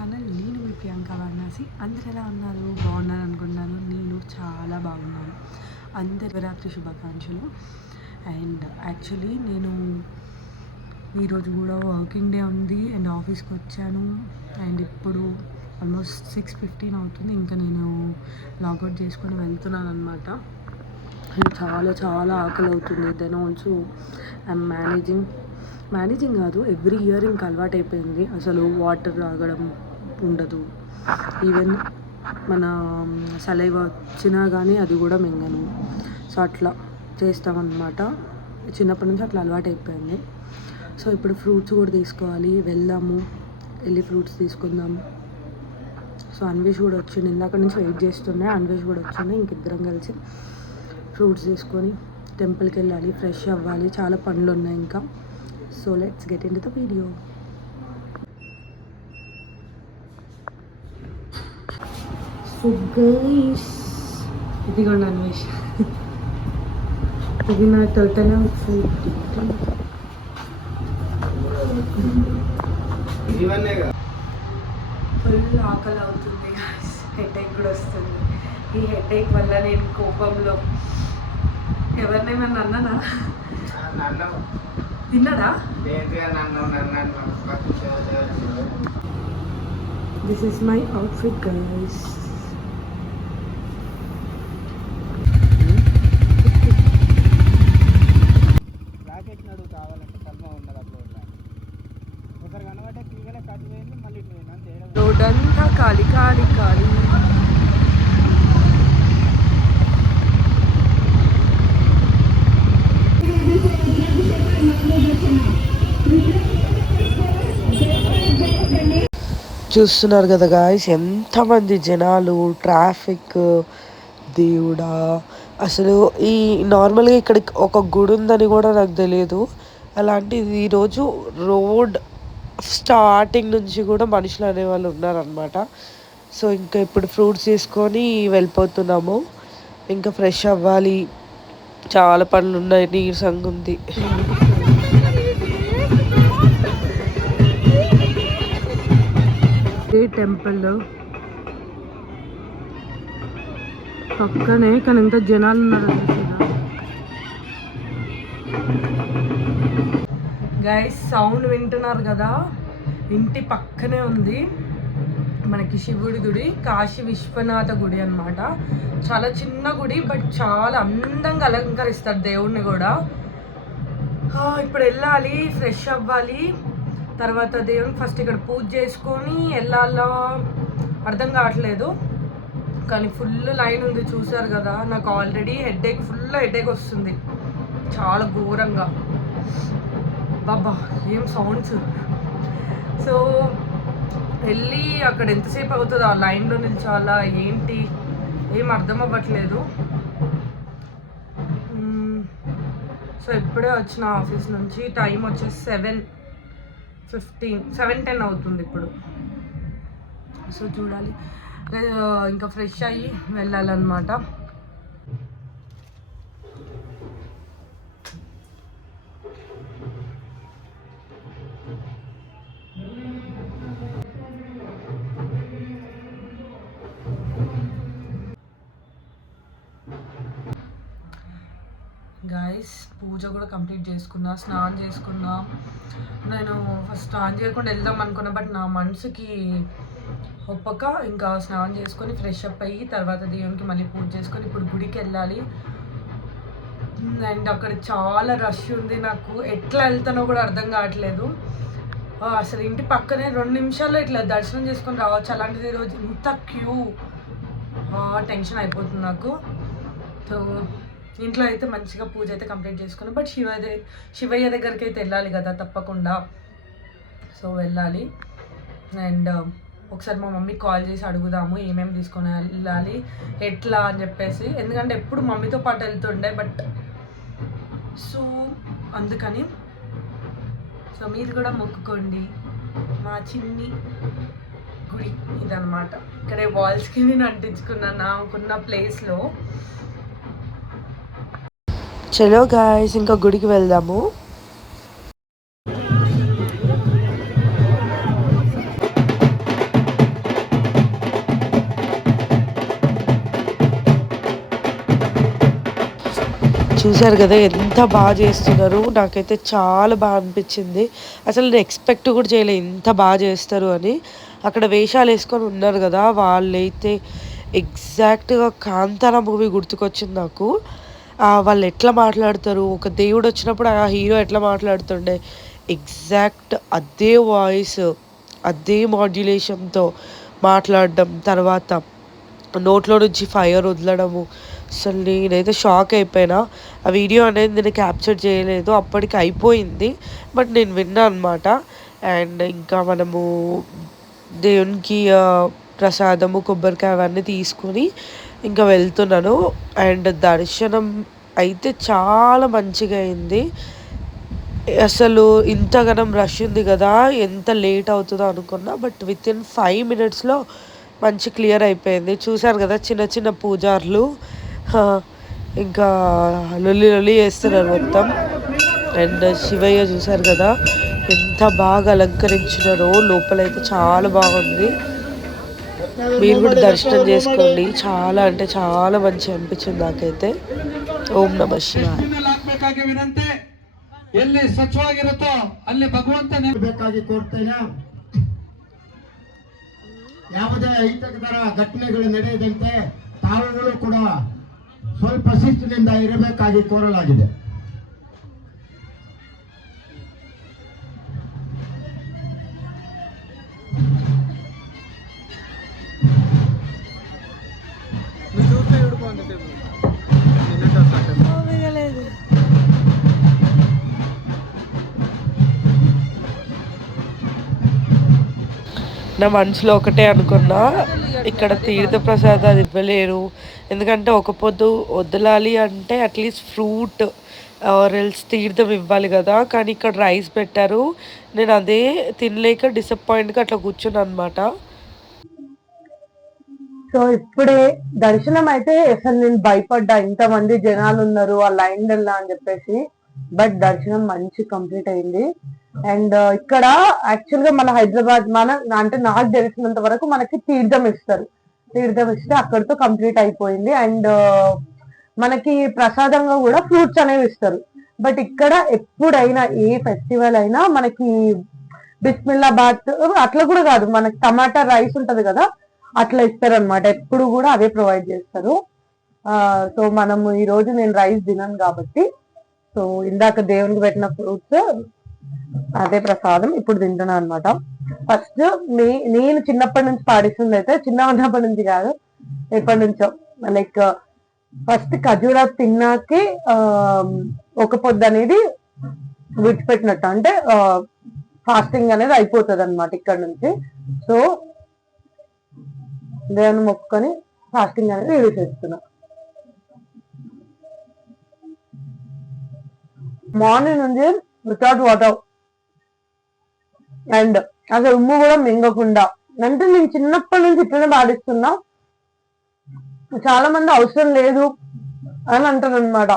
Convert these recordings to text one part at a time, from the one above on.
Channel. నేను మీ ప్రియాంక వారణాసి. అందరు ఎలా ఉన్నారు? బాగున్నారు అనుకుంటున్నాను. నేను చాలా బాగున్నాను. అందరి శివరాత్రి శుభాకాంక్షలు. అండ్ యాక్చువల్లీ నేను ఈరోజు కూడా వర్కింగ్ డే ఉంది అండ్ ఆఫీస్కి వచ్చాను. అండ్ ఇప్పుడు ఆల్మోస్ట్ 6:15 అవుతుంది. ఇంకా నేను లాగౌట్ చేసుకొని వెళ్తున్నాను అనమాట. అండ్ చాలా చాలా ఆకలి అవుతుంది. దెన్ ఆల్సో ఐఎమ్ మేనేజింగ్ కాదు, ఎవ్రీ ఇయర్ ఇంకా అలవాటు అయిపోయింది. అసలు వాటర్ తాగడం ఉండదు, ఈవెన్ మన సలైవ వచ్చినా కానీ అది కూడా మింగను. సో అట్లా చేస్తామన్నమాట. చిన్నప్పటి నుంచి అట్లా అలవాటు అయిపోయింది. సో ఇప్పుడు ఫ్రూట్స్ కూడా తీసుకోవాలి, వెళ్ళి ఫ్రూట్స్ తీసుకుందాం. సో అన్వేష్ కూడా వచ్చింది, ఇందాక నుంచి వెయిట్ చేస్తుండే. అన్వేష్ కూడా వచ్చింది. ఇంకిద్దరం కలిసి ఫ్రూట్స్ తీసుకొని టెంపుల్కి వెళ్ళాలి, ఫ్రెష్ అవ్వాలి. చాలా పనులు ఉన్నాయి ఇంకా. So let's get in to the video. So guys, ఇదిగోండి అన్వేష్, ఇది నా టోటల్ అవుట్ఫిట్. ఫుల్ ఆకలి అవుతుంది, హెడేక్ కూడా వస్తుంది. ఈ హెడేక్ వల్ల నేను కోపంలో ఎవరినేమన్నా అన్నానా? తిన్నాడా? This is my outfit guys. రోడ్డంతా ఖాళీ ఖాళీ ఖాళీ. చూస్తున్నారు కదా గాయస్, ఎంతమంది జనాలు, ట్రాఫిక్, దేవుడా. అసలు ఈ నార్మల్గా ఇక్కడ ఒక గుడి ఉందని కూడా నాకు తెలియదు. అలాంటిది ఈరోజు రోడ్ స్టార్టింగ్ నుంచి కూడా మనుషులు అనేవాళ్ళు ఉన్నారనమాట. సో ఇంకా ఇప్పుడు ఫ్రూట్స్ తీసుకొని వెళ్ళిపోతున్నాము. ఇంకా ఫ్రెష్ అవ్వాలి, చాలా పనులు ఉన్నాయి, నీరసంగా ఉంది. ఈ టెంపుల్ పక్కనే, కానీ ఎంత జనాలు ఉన్నారు గైస్. సౌండ్ వింటున్నారు కదా, ఇంటి పక్కనే ఉంది మనకి శివుడి గుడి, కాశీ విశ్వనాథ గుడి అనమాట. చాలా చిన్న గుడి, బట్ చాలా అందంగా అలంకరిస్తారు దేవుడిని కూడా. ఇప్పుడు వెళ్ళాలి, ఫ్రెష్ అవ్వాలి. తర్వాత దేవుని ఫస్ట్ ఇక్కడ పూజ చేసుకొని వెళ్ళాలా అర్థం కావట్లేదు, కానీ ఫుల్ లైన్ ఉంది. చూసారు కదా, నాకు ఆల్రెడీ ఫుల్ హెడేక్ వస్తుంది చాలా ఘోరంగా. బాబా ఏం సౌండ్స్. సో వెళ్ళి అక్కడ ఎంతసేపు అవుతుంది ఆ లైన్లో నిల్చోవాలా ఏంటి ఏం అర్థం అవ్వట్లేదు. సో ఇప్పుడే వచ్చిన ఆఫీస్ నుంచి, టైం వచ్చేసి 7:10 అవుతుంది ఇప్పుడు. సో చూడాలి, ఇంకా ఫ్రెష్ అయ్యి వెళ్ళాలన్నమాట. గైస్ పూజ కూడా కంప్లీట్ చేసుకున్నా, స్నానం చేసుకున్నా. నేను ఫస్ట్ స్నానం చేయకుండా వెళ్దాం అనుకున్నా, బట్ నా మనసుకి ఒప్పక ఇంకా స్నానం చేసుకొని ఫ్రెష్ అప్ అయ్యి తర్వాత దేవునికి మళ్ళీ పూజ చేసుకొని ఇప్పుడు గుడికి వెళ్ళాలి. అండ్ అక్కడ చాలా రష్ ఉంది, నాకు ఎట్లా వెళ్తానో కూడా అర్థం కావట్లేదు. అసలు ఇంటి పక్కనే 2 నిమిషాల్లో ఇట్లా దర్శనం చేసుకొని రావచ్చు, అలాంటిది ఈరోజు ఇంత క్యూ. టెన్షన్ అయిపోతుంది నాకు. సో ఇంట్లో అయితే మంచిగా పూజ అయితే కంప్లీట్ చేసుకున్నాను, బట్ శివయ్య దగ్గరికి అయితే వెళ్ళాలి కదా తప్పకుండా. సో వెళ్ళాలి. అండ్ ఒకసారి మా మమ్మీకి కాల్ చేసి అడుగుదాము ఏమేమి తీసుకొని వెళ్ళాలి ఎట్లా అని చెప్పేసి, ఎందుకంటే ఎప్పుడు మమ్మీతో పాటు వెళ్తుండే, బట్ సో అందుకని. సో మీరు కూడా మొక్కుకోండి. మా చిన్ని గుడి ఇదనమాట. ఇక్కడే వాల్స్కి నేను అంటించుకున్నాను నాకున్న ప్లేస్లో. చలో గాయ్స్, ఇంకా గుడికి వెళ్దాము. చూశారు కదా ఎంత బాగా చేస్తున్నారు. నాకైతే చాలా బాగా అనిపించింది. అసలు నేను ఎక్స్పెక్ట్ కూడా చేయలేదు ఇంత బాగా చేస్తారు అని. అక్కడ వేషాలు వేసుకొని ఉన్నారు కదా, వాళ్ళైతే ఎగ్జాక్ట్గా కాంతారా మూవీ గుర్తుకొచ్చింది నాకు. వాళ్ళు ఎట్లా మాట్లాడతారు, ఒక దేవుడు వచ్చినప్పుడు ఆ హీరో ఎట్లా మాట్లాడుతుండే, ఎగ్జాక్ట్ అదే వాయిస్ అదే మాడ్యులేషన్తో మాట్లాడడం, తర్వాత నోట్లో నుంచి ఫైర్ వదలడము. అసలు నేనైతే షాక్ అయిపోయినా. ఆ వీడియో అనేది నేను క్యాప్చర్ చేయలేదు, అప్పటికి అయిపోయింది. బట్ నేను విన్నా అనమాట. అండ్ ఇంకా మనము దేవునికి ప్రసాదము కొబ్బరికాయ అవన్నీ తీసుకొని ఇంకా వెళ్తున్నాను. అండ్ దర్శనం అయితే చాలా మంచిగా అయింది. అసలు ఇంతగానం రష్ ఉంది కదా, ఎంత లేట్ అవుతుందో అనుకున్నా. బట్ వితిన్ 5 minutesలో మంచి క్లియర్ అయిపోయింది. చూశారు కదా చిన్న చిన్న పూజారులు ఇంకా లొల్లి లొల్లి చేస్తున్నారు మొత్తం. అండ్ శివయ్య చూశారు కదా ఎంత బాగా అలంకరించినారో, లోపలైతే చాలా బాగుంది. మీరు కూడా దర్శనం చేసుకోండి, చాలా అంటే చాలా మంచిగా అనిపించింది నాకైతే. ఓం నమ శివాయ. ಎಲ್ಲಿ ಸ್ವಚ್ಛವಾಗಿರುತ್ತೋ ಅಲ್ಲಿ ಭಗವಂತ ಬೇಕಾಗಿ ಕೋರ್ತೇನೆ. ಯಾವುದೇ ಅಹಿತಕರ ಘಟನೆಗಳು ನಡೆಯದಂತೆ ತಾವುಗಳು ಕೂಡ ಸ್ವಲ್ಪ ಶಿಸ್ತಿನಿಂದ ಇರಬೇಕಾಗಿ ಕೋರಲಾಗಿದೆ. నా మనసులో ఒకటే అనుకున్నా, ఇక్కడ తీర్థ ప్రసాదాలు ఇవ్వలేరు. ఎందుకంటే ఒక పొద్దు వదలాలి అంటే అట్లీస్ట్ ఫ్రూట్ ఆర్ ఎల్స్ తీర్థం ఇవ్వాలి కదా. కానీ ఇక్కడ రైస్ పెట్టారు. నేను అదే తినలేక డిసప్పాయింట్గా అట్లా కూర్చున్నాను అనమాట. సో ఇప్పుడే దర్శనం అయితే అసలు నేను భయపడ్డా, ఇంతమంది జనాలు ఉన్నారు ఆ లైన్ వెళ్ళా అని చెప్పేసి. బట్ దర్శనం మంచి కంప్లీట్ అయింది. అండ్ ఇక్కడ యాక్చువల్ గా మన హైదరాబాద్ అంటే నాకు తెలిసినంత వరకు మనకి తీర్థం ఇస్తారు. తీర్థం ఇస్తే అక్కడితో కంప్లీట్ అయిపోయింది. అండ్ మనకి ప్రసాదంగా కూడా ఫ్రూట్స్ అనేవి ఇస్తారు. బట్ ఇక్కడ ఎప్పుడైనా ఏ ఫెస్టివల్ అయినా మనకి బిస్మిల్లా బాత్ అట్లా కూడా కాదు, మనకి టమాటా రైస్ ఉంటది కదా అట్లా ఇస్తారనమాట. ఎప్పుడు కూడా అదే ప్రొవైడ్ చేస్తారు. సో మనము ఈ రోజు నేను రైస్ తినను కాబట్టి, సో ఇందాక దేవునికి పెట్టిన ఫ్రూట్స్ అదే ప్రసాదం ఇప్పుడు తింటున్నాను అనమాట. ఫస్ట్ నేను చిన్నప్పటి నుంచి పాటిస్తుంది అయితే, చిన్న ఉన్నప్పటి నుంచి కాదు ఎప్పటి నుంచో, లైక్ ఫస్ట్ ఖజూరా తిన్నాకే ఒక పొద్దు అనేది విడిచిపెట్టినట్టు, అంటే ఫాస్టింగ్ అనేది అయిపోతుంది అనమాట ఇక్కడ నుంచి. సో దేవుని మొక్కుకొని ఫాస్టింగ్ అనేది విడిచేస్తున్నా. మార్నింగ్ నుంచి వితౌట్ వాటర్ అండ్ అసలు ఉమ్ము కూడా మింగకుండా. అంటే నేను చిన్నప్పటి నుంచి ఇట్లనే పాటిస్తున్నా. చాలా మంది అవసరం లేదు అని అంటారు అనమాట.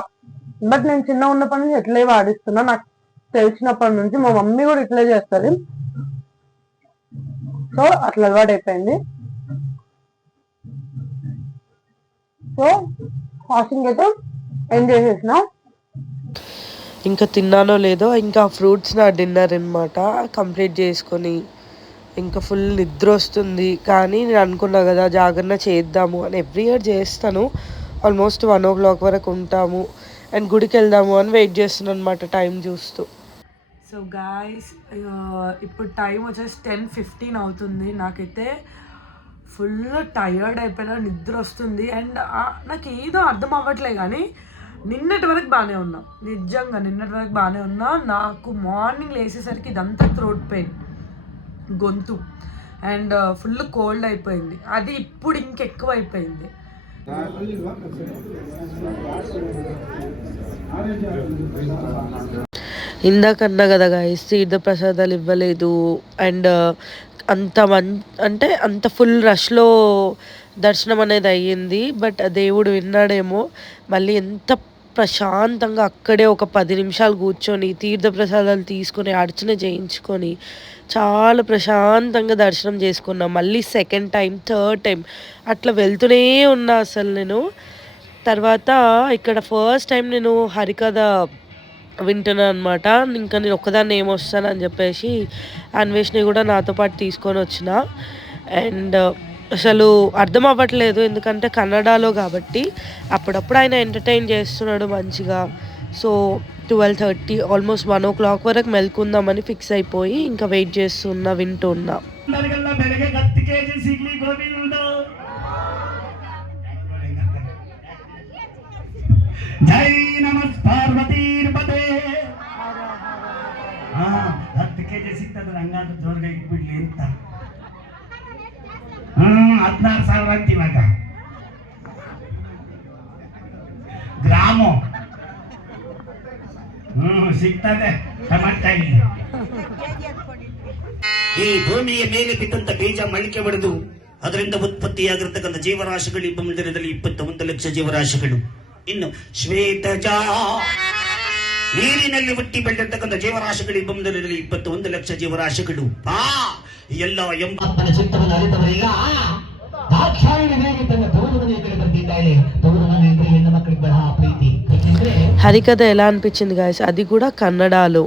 బట్ నేను చిన్న ఉన్నప్పటి నుంచి ఎట్లే పాటిస్తున్నా. నాకు తెలిసినప్పటి నుంచి మా మమ్మీ కూడా ఇట్లే చేస్తుంది. సో అట్లా అలవాటు అయిపోయింది. సో ఫాస్టింగ్ అయితే ఎంజాయ్ చేసిన. ఇంకా తిన్నానో లేదో, ఇంకా ఫ్రూట్స్ నా డిన్నర్ అనమాట కంప్లీట్ చేసుకొని ఇంకా ఫుల్ నిద్ర వస్తుంది. కానీ నేను అనుకున్నా కదా జాగరణ చేద్దాము అని, ఎవ్రీ ఇయర్ చేస్తాను. ఆల్మోస్ట్ 1 o'clock వరకు ఉంటాము అండ్ గుడికి వెళ్దాము అని వెయిట్ చేస్తున్నాను అనమాట టైం చూస్తూ. సో గాయస్ ఇప్పుడు టైం వచ్చేసి 10:15 అవుతుంది. నాకైతే ఫుల్ టయర్డ్ అయిపోయినా, నిద్ర వస్తుంది. అండ్ నాకు ఏదో అర్థం అవ్వట్లే కానీ నిన్నటి వరకు బాగానే ఉన్నా, నిజంగా నిన్నటి వరకు బాగానే ఉన్నా. నాకు మార్నింగ్ లేచేసరికి ఇదంతా థ్రోట్ పెయిన్, గొంతు అండ్ ఫుల్ కోల్డ్ అయిపోయింది. అది ఇప్పుడు ఇంకెక్కువ అయిపోయింది. ఇందాకన్నా కదా గాయస్ తీర్థ ప్రసాదాలు ఇవ్వలేదు. అండ్ అంటే అంత ఫుల్ రష్లో దర్శనం అనేది అయ్యింది. బట్ దేవుడు విన్నాడేమో. మళ్ళీ ఎంత ప్రశాంతంగా అక్కడే ఒక 10 నిమిషాలు కూర్చొని తీర్థ ప్రసాదాలు తీసుకొని అర్చన చేయించుకొని చాలా ప్రశాంతంగా దర్శనం చేసుకున్నాం. మళ్ళీ సెకండ్ టైం, థర్డ్ టైం అట్లా వెళ్తూనే ఉన్నా. అసలు నేను తర్వాత ఇక్కడ ఫస్ట్ టైం నేను హరికథ వింటున్నాను అనమాట. ఇంకా నేను ఒక్కదాన్ని ఏమొస్తానని చెప్పేసి అన్వేష్ని కూడా నాతో పాటు తీసుకొని వచ్చిన. అండ్ అసలు అర్థం అవ్వట్లేదు, ఎందుకంటే కన్నడలో కాబట్టి. అప్పుడప్పుడు ఆయన ఎంటర్టైన్ చేస్తున్నాడు మంచిగా. సో 12:30 ఆల్మోస్ట్ 1 o'clock వరకు మెలుకుందామని ఫిక్స్ అయిపోయి ఇంకా వెయిట్ చేస్తున్నా, వింటున్నా. జై నమః ಪಾರ್ವತೀರ್ಪತೆ 10 kg ಸಿಗ್ತದೆ ಹಂಗಾದ ಜೋರ್ಗೆ ಇಟ್ಬಿಡ್ಲಿ ಅಂತ 16,000 ಅಂತ ಇವಾಗ ಗ್ರಾಮು ಸಿಗ್ತದೆ ಟಮಾಟ ಇಲ್ಲಿ. ಈ ಭೂಮಿಯ ಮೇಲೆ ಬಿದ್ದಂತ ಬೀಜ ಮೊಳಕೆ ಹೊಡೆದು ಅದರಿಂದ ಉತ್ಪತ್ತಿಯಾಗಿರ್ತಕ್ಕಂಥ ಜೀವರಾಶಿಗಳು ಈ ಮಂದಿರದಲ್ಲಿ 21 ಲಕ್ಷ ಜೀವರಾಶಿಗಳು. ಇನ್ನು ಶ್ವೇತಜ ನೀರಿನಲ್ಲಿ ಹುಟ್ಟಿ ಬೆಳೆದಿರ್ತಕ್ಕಂಥ ಜೀವರಾಶಿಗಳು ಈ ಮಂದಿರದಲ್ಲಿ 21 ಲಕ್ಷ ಜೀವರಾಶಿಗಳು. ಎಲ್ಲ 80 ಚಿತ್ತವನ್ನು ಅರಿತವರೀಗ ದಾಕ್ಷಾಯಿಣಿ ದೇವಿ ತನ್ನ ತವರು ಮನೆಯ ಕಡೆ ಬಂದಿದ್ದಾಳೆ. ತವರು ಮನೆ ಅಂದ್ರೆ ಹೆಣ್ಣು ಮಕ್ಕಳಿಗೆ ಬಹಳ ಪ್ರೀತಿ. హరికథ ఎలా అనిపించింది గాయస్? అది కూడా కన్నడలో.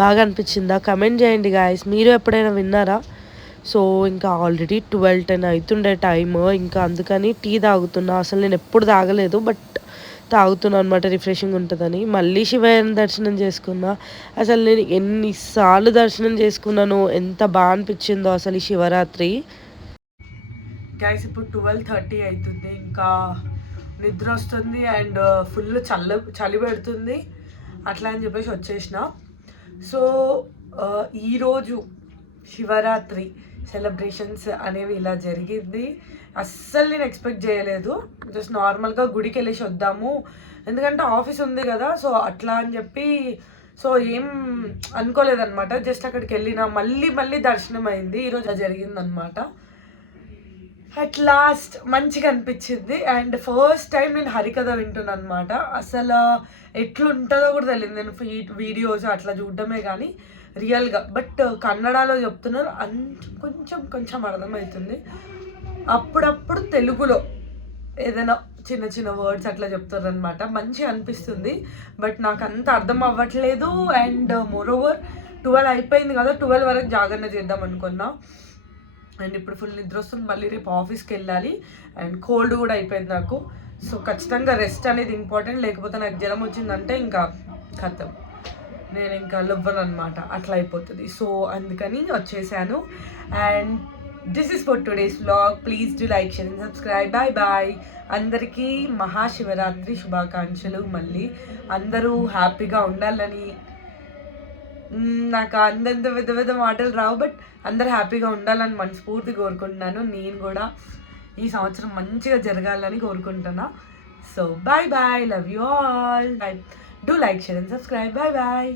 బాగా అనిపించిందా? కమెంట్ చేయండి గాయస్. మీరు ఎప్పుడైనా విన్నారా? సో ఇంకా ఆల్రెడీ 12:10 అవుతుండే టైమ్. ఇంకా అందుకని టీ తాగుతున్నా. అసలు నేను ఎప్పుడు తాగలేదు, బట్ తాగుతున్నా అనమాట, రిఫ్రెషింగ్ ఉంటుందని. మళ్ళీ శివయ్యని దర్శనం చేసుకున్నా. అసలు నేను ఎన్నిసార్లు దర్శనం చేసుకున్నాను, ఎంత బాగా అనిపించిందో అసలు ఈ శివరాత్రి. గైస్ ఇప్పుడు 12:30 అవుతుంది. ఇంకా నిద్ర వస్తుంది అండ్ ఫుల్ చలి పెడుతుంది, అట్లా అని చెప్పేసి వచ్చేసిన. సో ఈరోజు శివరాత్రి సెలబ్రేషన్స్ అనేవి ఇలా జరిగింది. అస్సలు నేను ఎక్స్పెక్ట్ చేయలేదు. జస్ట్ నార్మల్గా గుడికి వెళ్ళేసి వద్దాము, ఎందుకంటే ఆఫీస్ ఉంది కదా, సో అట్లా అని చెప్పి సో ఏం అనుకోలేదన్నమాట. జస్ట్ అక్కడికి వెళ్ళిన మళ్ళీ దర్శనం అయింది. ఈరోజు జరిగిందనమాట. అట్ లాస్ట్ మంచిగా అనిపించింది. అండ్ ఫస్ట్ టైం నేను హరికథ వింటున్నాను అనమాట. అసలు ఎట్లుంటుందో కూడా తెలియదు. నేను వీడియోస్ అట్లా చూడడమే కానీ రియల్గా, బట్ కన్నడలో చెప్తున్నారు, కొంచెం అర్థమవుతుంది. అప్పుడప్పుడు తెలుగులో ఏదైనా చిన్న వర్డ్స్ అట్లా చెప్తారు అనమాట. మంచిగా అనిపిస్తుంది, బట్ నాకు అంత అర్థం అవ్వట్లేదు. అండ్ మోరోవర్ 12 అయిపోయింది కదా, 12 వరకు జాగరణ చేద్దాం అనుకున్నా. అండ్ ఇప్పుడు ఫుల్ నిద్ర వస్తుంది. మళ్ళీ రేపు ఆఫీస్కి వెళ్ళాలి. అండ్ కోల్డ్ కూడా అయిపోయింది నాకు. సో ఖచ్చితంగా రెస్ట్ అనేది ఇంపార్టెంట్, లేకపోతే నాకు జ్వరం వచ్చిందంటే ఇంకా ఖతం, నేను ఇంకా లవ్వను అనమాట, అట్లా అయిపోతుంది. సో అందుకని వచ్చేసాను. And this is for today's vlog. Please do like, share and subscribe. Bye. అందరికీ మహాశివరాత్రి శుభాకాంక్షలు. మళ్ళీ అందరూ హ్యాపీగా ఉండాలని, నాకు అందంత పెద్ద మాటలు రావు, బట్ అందరు హ్యాపీగా ఉండాలని మనస్ఫూర్తి కోరుకుంటున్నాను. నేను కూడా ఈ సంవత్సరం మంచిగా జరగాలని కోరుకుంటున్నా. So bye. Love you all. Do like, share and subscribe. Bye.